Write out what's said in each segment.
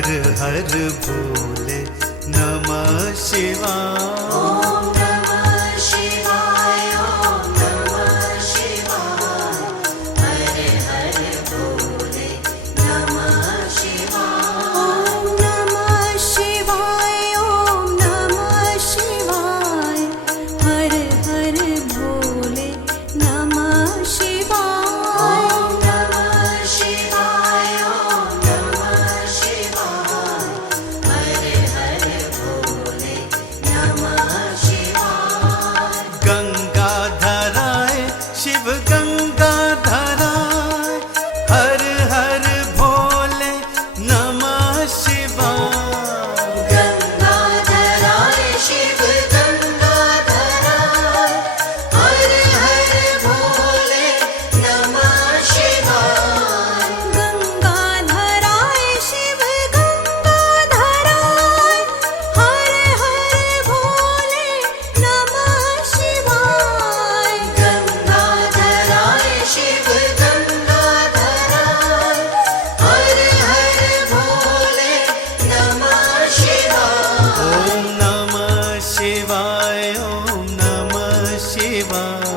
हर हर भोले नमः शिवाय। ओम नमः शिवाय, ओम नमः शिवाय। हर हर भोले नमः शिवाय। ओम नमः शिवाय, ओम नमः शिवाय। हर हर भोले नमः शिवाय। ओम नमः शिवाय, ओम नमः शिवाय। हर हर भोले नमः शिवाय। गंगाधराय शिव गंगाधराय, हर हर भोले नमः शिवाय। गंगाधराय शिव गंगाधराय, हर हर भोले नमः शिवाय। गंगाधराय शिव गंगाधराय, हर हर भोले नमः शिवाय। गंगाधराय शिव गंगाधराय, हर हर भोले नमः शिवाय। ओम नमः शिवाय, ओम नमः शिवाय।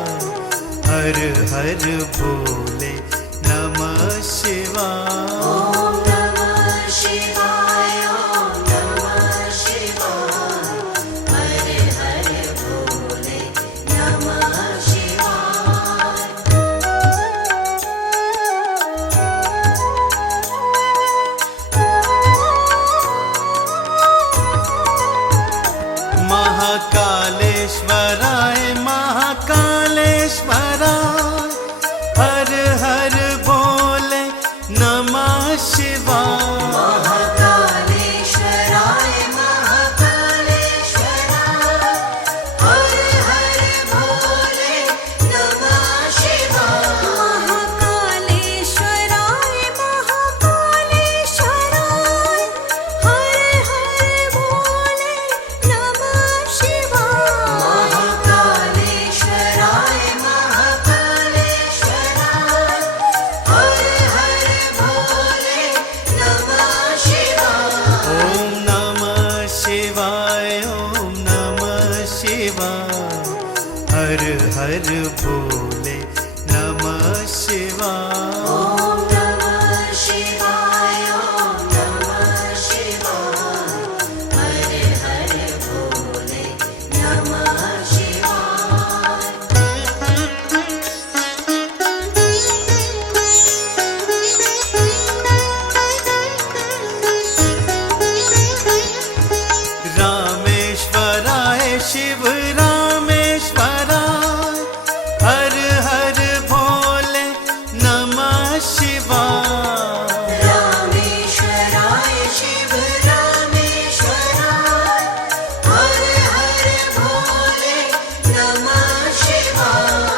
हर हर भोले नमः शिवाय। ओम नमः शिवाय, ओम नमः शिवाय। हर हर भोले नमः शिवाय। महाकालेश्वराय महाकालेश्वराय, हर हर भोले नमः शिवाय। महाकालेश्वराय महाकालेश्वराय, हर हर भोले नमः शिवाय। महाकालेश्वराय महाकालेश्वराय, हर हर भोले नमः शिवाय। महाकालेश्वराय महाकालेश्वराय, हर हर भोले नमः शिवाय। ओम नमः शिवाय, ओम नमः शिवाय। हर हर भोले नमः शिवाय। ओम नमः शिवाय, ओम नमः शिवाय। हर हर भोले नमः शिवाय। रामेश्वराय शिव रामेश्वराय, हर हर भोले नमः शिवाय। रामेश्वराय शिव रामेश्वराय, हर हर भोले नमः शिवाय।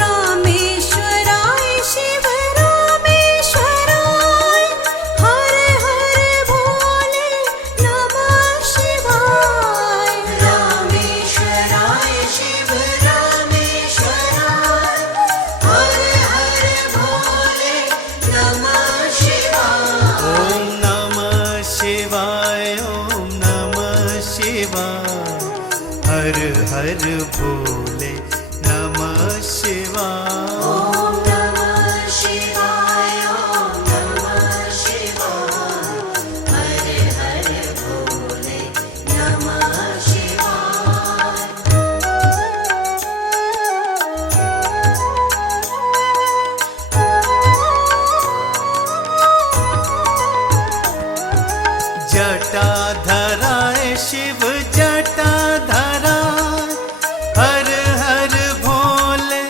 रामेश्वराय शिव रामेश्वराय, हर हर भोले नमः शिवाय। रामेश्वराय शिव रामेश्वराय, हर हर भोले नमः शिवाय। ओम नमः शिवाय, ओम नमः शिवाय। हर हर भोले नमः शिवाय। ओम नमः शिवाय, ओम नमः शिवाय। हर हर भोले नमः शिवाय। जटाधराय शिव जटाधराय, हर हर भोले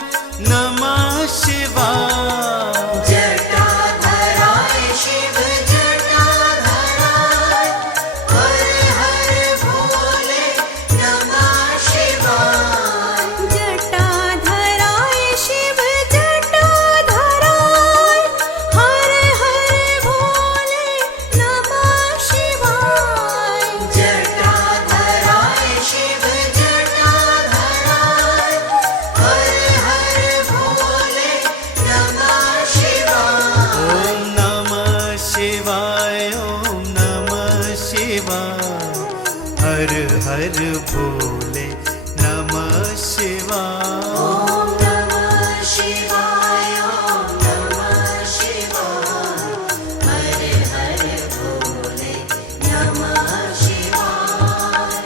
नमः शिवाय। जटाधराय शिव जटाधराय, हर हर भोले नमः शिवाय। जटाधराय शिव जटाधराय, हर हर भोले नमः शिवाय। जटाधराय शिव जटाधराय, हर हर भोले नमः शिवाय। ओम नमः शिवाय, ओम नमः हर हर भोले नमः शिवाय। ॐ नमः शिवाय ॐ नमः शिवाय हर हर भोले नमः शिवाय।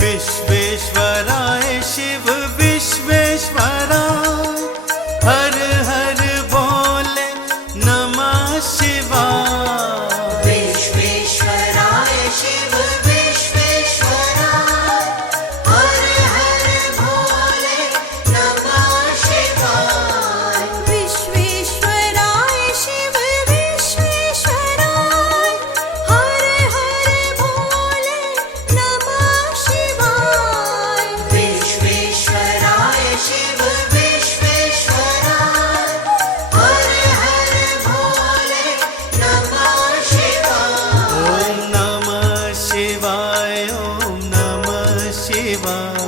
विश्वेश्वराय शिव विश्वेश्वराय हर हर भोले नमः शिवाय। विश्वेश्वराय शिव विश्वेश्वराय हर हर भोले नमः शिवाय। विश्वेश्वराय शिव विश्वेश्वराय हर हर भोले नमः शिवाय। विश्वेश्वराय शिव विश्वेश्वराय हर हर भोले नमः शिवाय। ॐ नमः शिवाय ॐ नमः शिवाय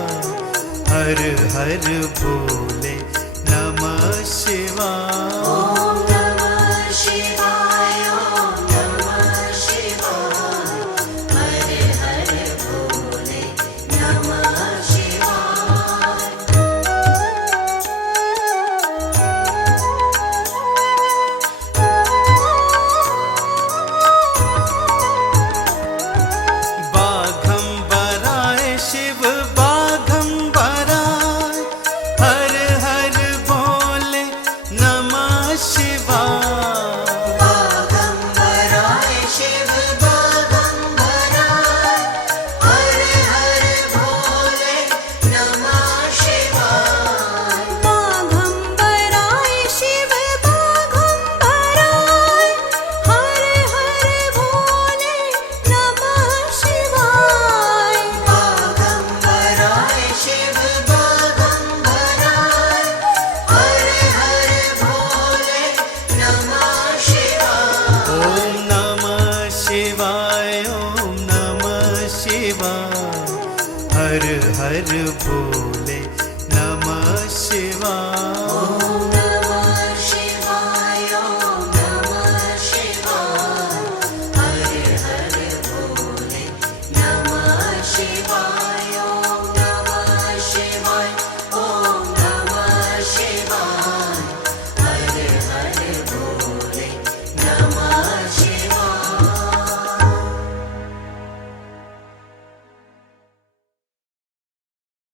हर हर भोले नमः शिवाय। ॐ नमः शिवाय ॐ नमः शिवाय हर हर भोले नमः शिवाय। बाघंबराय शिव बाघंबराय हर हर भोले नमः शिवाय। बाघंबराय शिव बाघंबराय हर हर भोले नमः शिवाय। बाघंबराय शिव बाघंबराय हर हर भोले नमः शिवाय। बाघंबराय शिव बाघंबराय हर हर भोले नमः शिवाय। ॐ नमः शिवाय ॐ नमः शिवाय हर हर भोले नमः शिवाय।